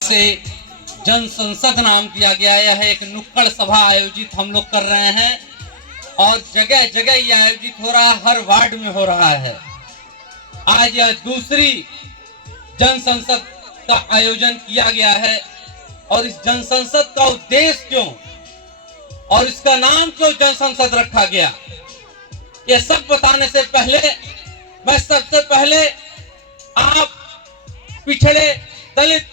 से जन संसद नाम दिया गया। यह एक नुक्कड़ सभा आयोजित हम लोग कर रहे हैं और जगह जगह ये आयोजित हो रहा है, हर वार्ड में हो रहा है। आज यह दूसरी जन संसद का आयोजन किया गया है और इस जन संसद का उद्देश्य क्यों और इसका नाम क्यों जन संसद रखा गया, ये सब बताने से पहले मैं सबसे पहले आप पिछड़े, दलित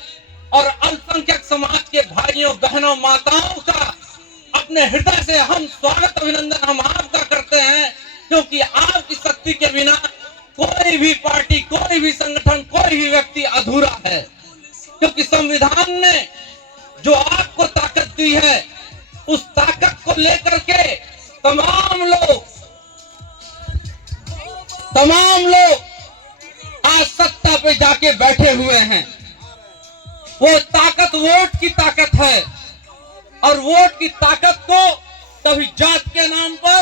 और अल्पसंख्यक समाज के भाइयों, बहनों, माताओं का अपने हृदय से हम स्वागत, अभिनंदन हम आपका करते हैं, क्योंकि आपकी शक्ति के बिना कोई भी पार्टी, कोई भी संगठन, कोई भी व्यक्ति अधूरा है। क्योंकि संविधान ने जो आपको ताकत दी है, उस ताकत को लेकर के तमाम लोग आज सत्ता पे जाके बैठे हुए हैं। वो ताकत वोट की ताकत है और वोट की ताकत को कभी जात के नाम पर,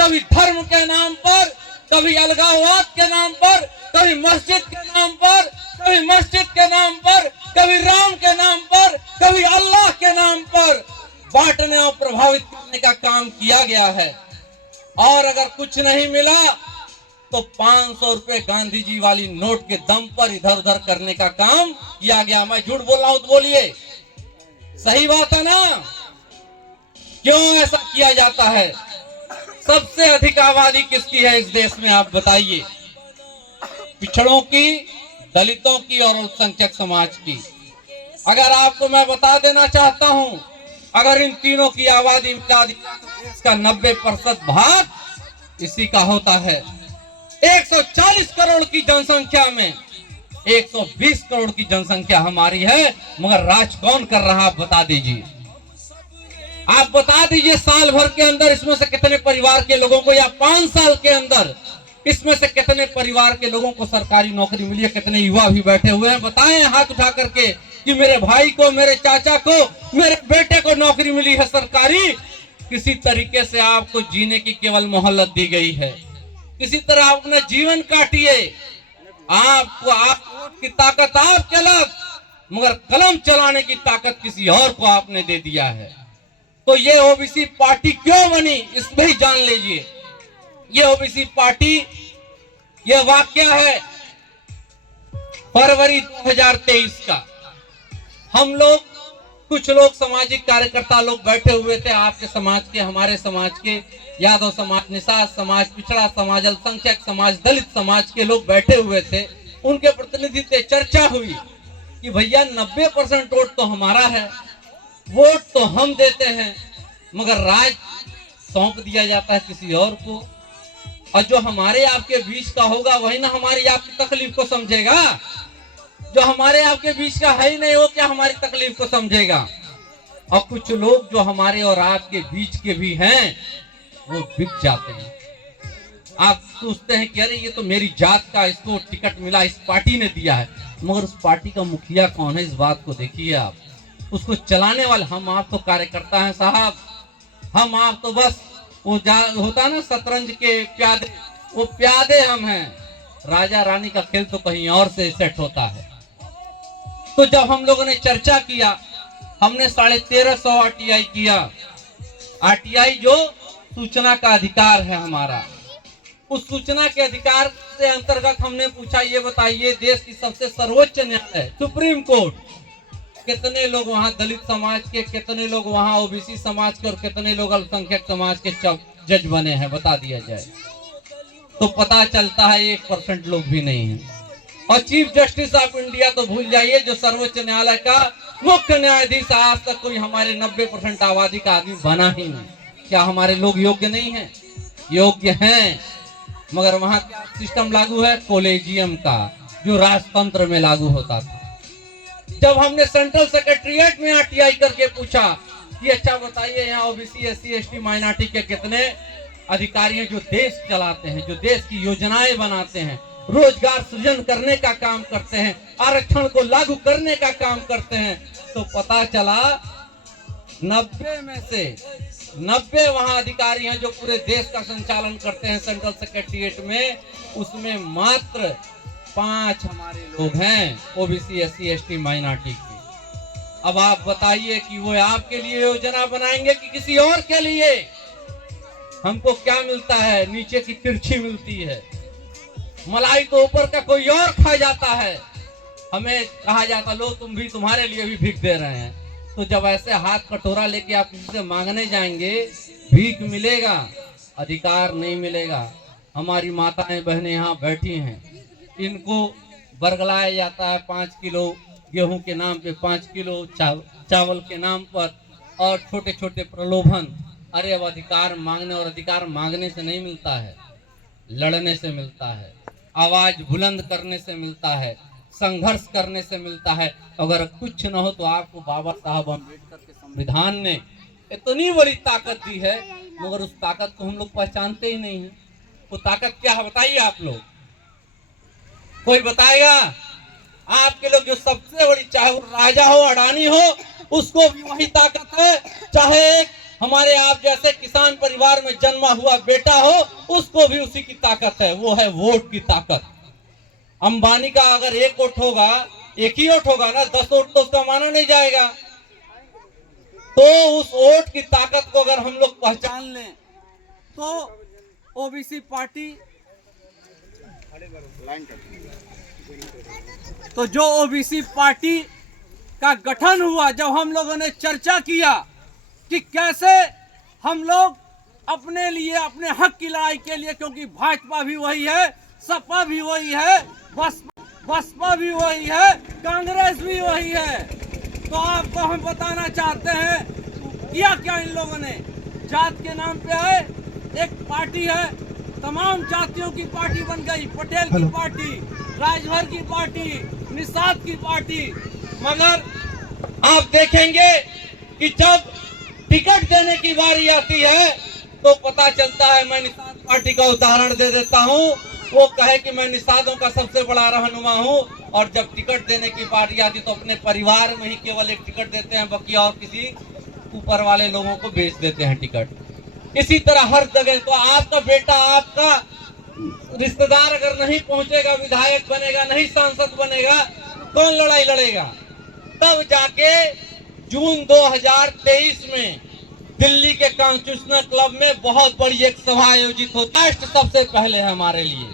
कभी धर्म के नाम पर, कभी अलगाववाद के नाम पर, कभी मस्जिद के नाम पर, कभी मस्जिद के नाम पर, कभी राम के नाम पर, कभी अल्लाह के नाम पर बांटने और प्रभावित करने का काम किया गया है। और अगर कुछ नहीं मिला तो 500 रुपए गांधी जी वाली नोट के दम पर इधर उधर करने का काम किया गया। मैं झूठ बोल रहा हूं तो बोलिए, सही बात है ना? क्यों ऐसा किया जाता है? सबसे अधिक आबादी किसकी है इस देश में, आप बताइए? पिछड़ों की, दलितों की और अल्पसंख्यक समाज की। अगर आपको मैं बता देना चाहता हूं, अगर इन तीनों की आबादी मिला दी तो देश का 90% भाग इसी का होता है। 140 करोड़ की जनसंख्या में 120 करोड़ की जनसंख्या हमारी है, मगर राज कौन कर रहा आप बता दीजिए। आप बता दीजिए साल भर के अंदर इसमें से कितने परिवार के लोगों को, या 5 साल के अंदर इसमें से कितने परिवार के लोगों को सरकारी नौकरी मिली है? कितने युवा भी बैठे हुए हैं, बताएं हाथ उठा करके कि मेरे भाई को, मेरे चाचा को, मेरे बेटे को नौकरी मिली है सरकारी। किसी तरीके से आपको जीने की केवल मोहलत दी गई है, किसी तरह आप अपना जीवन काटिए। आपको वोट की ताकत आप चलत, मगर कलम चलाने की ताकत किसी और को आपने दे दिया है। तो ये ओबीसी पार्टी क्यों बनी, इसमें ही जान लीजिए। ये ओबीसी पार्टी, ये वाक्य है फरवरी 2023 का। हम लोग, कुछ लोग सामाजिक कार्यकर्ता लोग बैठे हुए थे, आपके समाज के, हमारे समाज के, यादव समाज, निषाद समाज, पिछड़ा समाज, अल्पसंख्यक समाज, दलित समाज के लोग बैठे हुए थे। उनके प्रतिनिधि से चर्चा हुई कि भैया 90% वोट तो हमारा है, वोट तो हम देते हैं, मगर राज सौंप दिया जाता है किसी और को। और जो हमारे आपके बीच का होगा वही ना हमारी आपकी तकलीफ को समझेगा। जो हमारे आपके बीच का है ही नहीं, वो क्या हमारी तकलीफ को समझेगा? और कुछ लोग जो हमारे और आपके बीच के भी हैं, वो बिक जाते हैं। आप सोचते हैं कि अरे ये तो मेरी जात का, इसको टिकट मिला, इस पार्टी ने दिया है, मगर उस पार्टी का मुखिया कौन है, इस बात को देखिए आप। उसको चलाने वाले हम आप तो कार्यकर्ता हैं साहब। हम आप तो बस वो होता है ना शतरंज के प्यादे, वो प्यादे हम हैं। राजा रानी का खेल तो कहीं और से सेट होता है। तो जब हम लोगों ने चर्चा किया, हमने 1350 आरटीआई किया। आरटीआई जो सूचना का अधिकार है हमारा, उस सूचना के अधिकार से अंतर्गत हमने पूछा, ये बताइए देश की सबसे सर्वोच्च न्यायालय सुप्रीम कोर्ट, कितने लोग वहां दलित समाज के, कितने लोग वहां ओबीसी समाज के और कितने लोग अल्पसंख्यक समाज के जज बने हैं, बता दिया जाए तो पता चलता है 1% लोग भी नहीं है। और चीफ जस्टिस ऑफ इंडिया तो भूल जाइए, जो सर्वोच्च न्यायालय का मुख्य न्यायाधीश, आज तक कोई हमारे 90% आबादी का आदमी बना ही नहीं। क्या हमारे लोग योग्य नहीं हैं? योग्य हैं, मगर वहां क्या सिस्टम लागू है? कॉलेजियम का, जो राजतंत्र में लागू होता था। जब हमने सेंट्रल सेक्रेटरीट में आरटीआई करके पूछा कि अच्छा बताइए यहाँ ओबीसी, एससी, एसटी, माइनॉरिटी के कितने अधिकारी हैं जो देश चलाते हैं, जो देश की योजनाएं बनाते हैं, रोजगार सृजन करने का काम करते हैं, आरक्षण को लागू करने का काम करते हैं, तो पता चला 90 में से 90 वहां अधिकारी हैं जो पूरे देश का संचालन करते हैं सेंट्रल सेक्रेटरीट में। उसमें मात्र 5 हमारे लोग हैं ओबीसी, एससी, एसटी, माइनॉरिटी की। अब आप बताइए कि वो आपके लिए योजना बनाएंगे कि किसी और के लिए। हमको क्या मिलता है? नीचे की तिरछी मिलती है, मलाई तो ऊपर का कोई और खा जाता है। हमें कहा जाता लो तुम भी, तुम्हारे लिए भी भीख दे रहे हैं। तो जब ऐसे हाथ कटोरा लेके आप किसी से मांगने जाएंगे, भीख मिलेगा, अधिकार नहीं मिलेगा। हमारी माताएं बहनें यहाँ बैठी हैं, इनको बरगलाया जाता है 5 किलो गेहूं के नाम पे, 5 किलो चावल के नाम पर, और छोटे छोटे प्रलोभन। अरे अब अधिकार मांगने, और अधिकार मांगने से नहीं मिलता है, लड़ने से मिलता है, आवाज बुलंद करने से मिलता है, संघर्ष करने से मिलता है। अगर कुछ न हो तो आपको बाबा साहब अम्बेडकर के संविधान ने इतनी बड़ी ताकत दी है, मगर उस ताकत को हम लोग पहचानते ही नहीं है। वो ताकत क्या है बताइए आप लोग, कोई बताएगा? आपके लोग जो सबसे बड़ी, चाहे वो राजा हो, अडानी हो, उसको भी वही ताकत है। चाहे एक हमारे आप जैसे किसान परिवार में जन्मा हुआ बेटा हो, उसको भी उसी की ताकत है, वो है वोट की ताकत। अंबानी का अगर एक वोट होगा, एक ही वोट होगा ना, 10 वोट तो उसका माना नहीं जाएगा। तो उस वोट की ताकत को अगर हम लोग पहचान लें तो ओबीसी पार्टी, तो जो ओबीसी पार्टी का गठन हुआ, जब हम लोगों ने चर्चा किया कि कैसे हम लोग अपने लिए, अपने हक की लड़ाई के लिए, क्योंकि भाजपा भी वही है, सपा भी वही है, बसपा भी वही है, कांग्रेस भी वही है, तो आपको हम बताना चाहते हैं किया क्या इन लोगों ने। जात के नाम पे है, एक पार्टी है, तमाम जातियों की पार्टी बन गई, पटेल की पार्टी, राजभर की पार्टी, निषाद की पार्टी। मगर आप देखेंगे कि जब टिकट देने की बारी आती है तो पता चलता है, मैं निषाद पार्टी का उदाहरण दे देता हूं, वो कहे कि मैं निषादों का सबसे बड़ा रहनुमा हूं, और जब टिकट देने की बारी आती तो अपने परिवार में ही केवल एक टिकट देते हैं, बाकी और किसी ऊपर वाले लोगों को बेच देते हैं टिकट। इसी तरह हर जगह। तो आपका बेटा, आपका रिश्तेदार अगर नहीं पहुंचेगा, विधायक बनेगा नहीं, सांसद बनेगा, कौन लड़ाई लड़ेगा? तब जाके जून 2023 में दिल्ली के कॉन्स्टिट्यूशनल क्लब में बहुत बड़ी एक सभा आयोजित होती है। राष्ट्र सबसे पहले है हमारे लिए,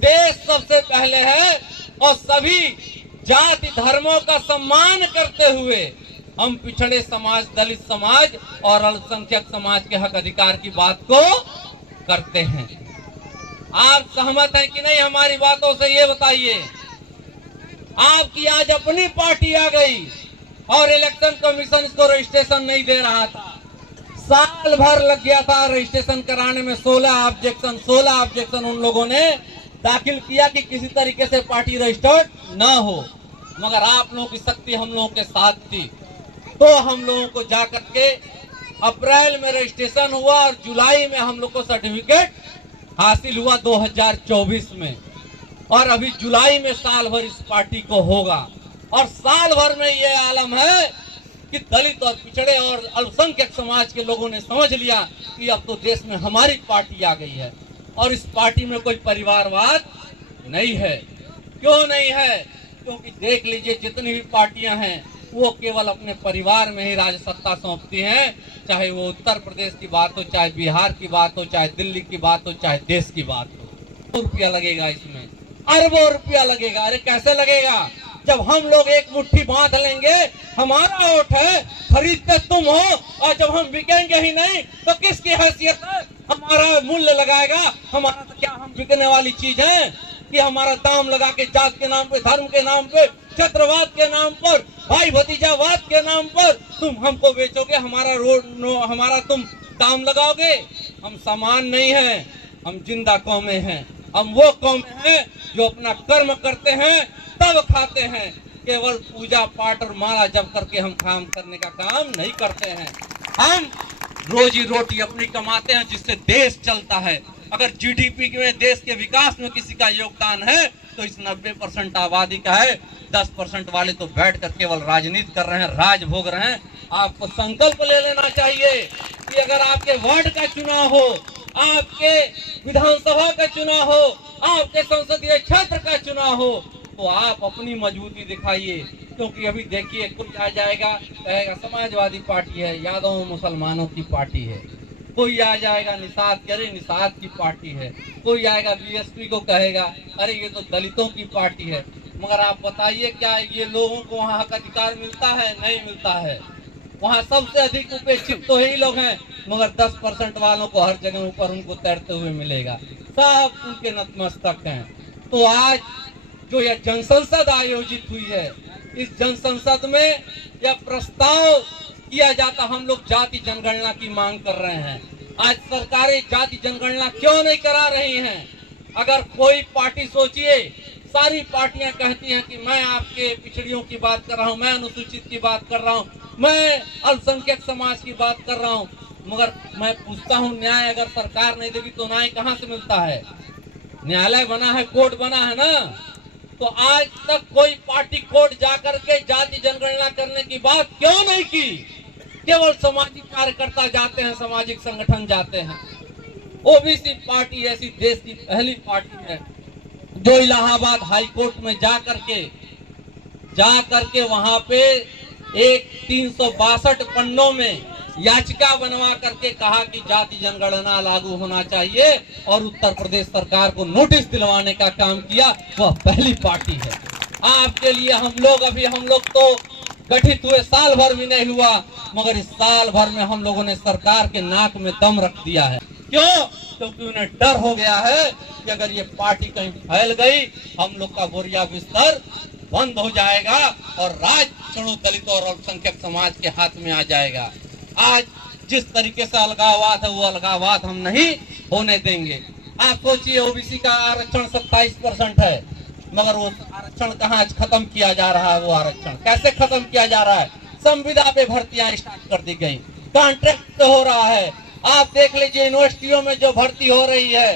देश सबसे पहले है, और सभी जाति धर्मों का सम्मान करते हुए हम पिछड़े समाज, दलित समाज और अल्पसंख्यक समाज के हक अधिकार की बात को करते हैं। आप सहमत हैं कि नहीं हमारी बातों से? ये बताइए। आपकी आज अपनी पार्टी आ गई और इलेक्शन कमीशन इसको रजिस्ट्रेशन नहीं दे रहा था, साल भर लग गया था रजिस्ट्रेशन कराने में। 16 ऑब्जेक्शन उन लोगों ने दाखिल किया कि किसी तरीके से पार्टी रजिस्टर्ड न हो, मगर आप लोगों की शक्ति हम लोगों के साथ थी, तो हम लोगों को जाकर के अप्रैल में रजिस्ट्रेशन हुआ और जुलाई में हम लोग को सर्टिफिकेट हासिल हुआ 2024 में, और अभी जुलाई में साल भर इस पार्टी को होगा। और साल भर में ये आलम है कि दलित और पिछड़े और अल्पसंख्यक समाज के लोगों ने समझ लिया कि अब तो देश में हमारी पार्टी आ गई है, और इस पार्टी में कोई परिवारवाद नहीं है। क्यों नहीं है? क्योंकि देख लीजिए जितनी भी पार्टियां हैं वो केवल अपने परिवार में ही राज सत्ता सौंपती हैं, चाहे वो उत्तर प्रदेश की बात हो, चाहे बिहार की बात हो, चाहे दिल्ली की बात हो, चाहे देश की बात हो। रुपया लगेगा इसमें, अरबों रुपया लगेगा। अरे कैसे लगेगा? जब हम लोग एक मुट्ठी बांध लेंगे, हमारा वोट है, खरीदते तुम हो, और जब हम बिकेंगे ही नहीं तो किसकी हैसियत है हमारा मूल्य लगाएगा? हमारा तो क्या हम बिकने वाली चीज है कि हमारा दाम लगा के जात के नाम पे, धर्म के नाम पे, क्षेत्रवाद के नाम पर, भाई भतीजावाद के नाम पर तुम हमको बेचोगे? हमारा तुम दाम लगाओगे? हम सामान नहीं है, हम जिंदा कौमें हैं। हम वो कौमें हैं जो अपना कर्म करते हैं तब खाते हैं, केवल पूजा पाठ और माला जप करके हम काम करने का काम नहीं करते हैं। हम रोजी रोटी अपनी कमाते हैं जिससे देश चलता है। अगर जीडीपी में, देश के विकास में किसी का योगदान है तो इस 90% आबादी का है। 10% वाले तो बैठ कर केवल राजनीति कर रहे हैं, राज भोग रहे हैं। आपको संकल्प ले लेना चाहिए कि अगर आपके वार्ड का चुनाव हो, आपके विधानसभा का चुनाव हो, आपके संसदीय क्षेत्र का चुनाव हो, तो आप अपनी मजबूती दिखाइए। क्योंकि अभी देखिए कोई आ जाएगा कहेगा समाजवादी पार्टी है, यादव मुसलमानों की पार्टी है, कोई आ जाएगा निषाद अरे निषाद की पार्टी है, कोई आएगा बीएसपी को कहेगा अरे ये तो दलितों की पार्टी है। मगर आप बताइए क्या ये लोगों को वहाँ हक अधिकार मिलता है? नहीं मिलता है। वहाँ सबसे अधिक उपेक्षित तो यही लोग हैं, मगर 10% वालों को हर जगह ऊपर उनको तैरते हुए मिलेगा, सब उनके नतमस्तक हैं। तो आज जो यह जनसंसद आयोजित हुई है, इस जनसंसद में यह प्रस्ताव किया जाता, हम लोग जाति जनगणना की मांग कर रहे हैं। आज सरकारें जाति जनगणना क्यों नहीं करा रही हैं? अगर कोई पार्टी सोचिए, सारी पार्टियां कहती हैं कि मैं आपके पिछड़ियों की बात कर रहा हूं, मैं अनुसूचित की बात कर रहा हूं, मैं अल्पसंख्यक समाज की बात कर रहा हूं, मगर मैं पूछता हूं न्याय अगर सरकार नहीं देगी तो न्याय कहां से मिलता है? न्यायालय बना है, कोर्ट बना है ना। तो आज तक कोई पार्टी कोर्ट जाकर के जाति जनगणना करने की बात क्यों नहीं की? केवल सामाजिक कार्यकर्ता जाते हैं, सामाजिक संगठन जाते हैं। ओबीसी पार्टी ऐसी देश की पहली पार्टी है जो इलाहाबाद हाई कोर्ट में जा करके वहां पे एक 362 पन्नों में याचिका बनवा करके कहा कि जाति जनगणना लागू होना चाहिए और उत्तर प्रदेश सरकार को नोटिस दिलवाने का काम किया। वह पहली पार्टी है। आपके लिए हम लोग तो गठित हुए साल भर भी नहीं हुआ, मगर इस साल भर में हम लोगों ने सरकार के नाक में दम रख दिया है। क्यों? क्योंकि उन्हें डर हो गया है कि अगर ये पार्टी कहीं फैल गई, हम लोग का बोरिया बिस्तर बंद हो जाएगा और राज चुनो दलित और अल्पसंख्यक समाज के हाथ में आ जाएगा। आज जिस तरीके से अलगाववाद है, वो अलगाववाद हम नहीं होने देंगे। आप सोचिए, ओबीसी का आरक्षण 27% है, मगर वो आरक्षण कहाँ खत्म किया जा रहा है? वो आरक्षण कैसे खत्म किया जा रहा है? संविदा पे भर्तियां स्टार्ट कर दी गई, कॉन्ट्रैक्ट हो रहा है। आप देख लीजिए यूनिवर्सिटियों में जो भर्ती हो रही है,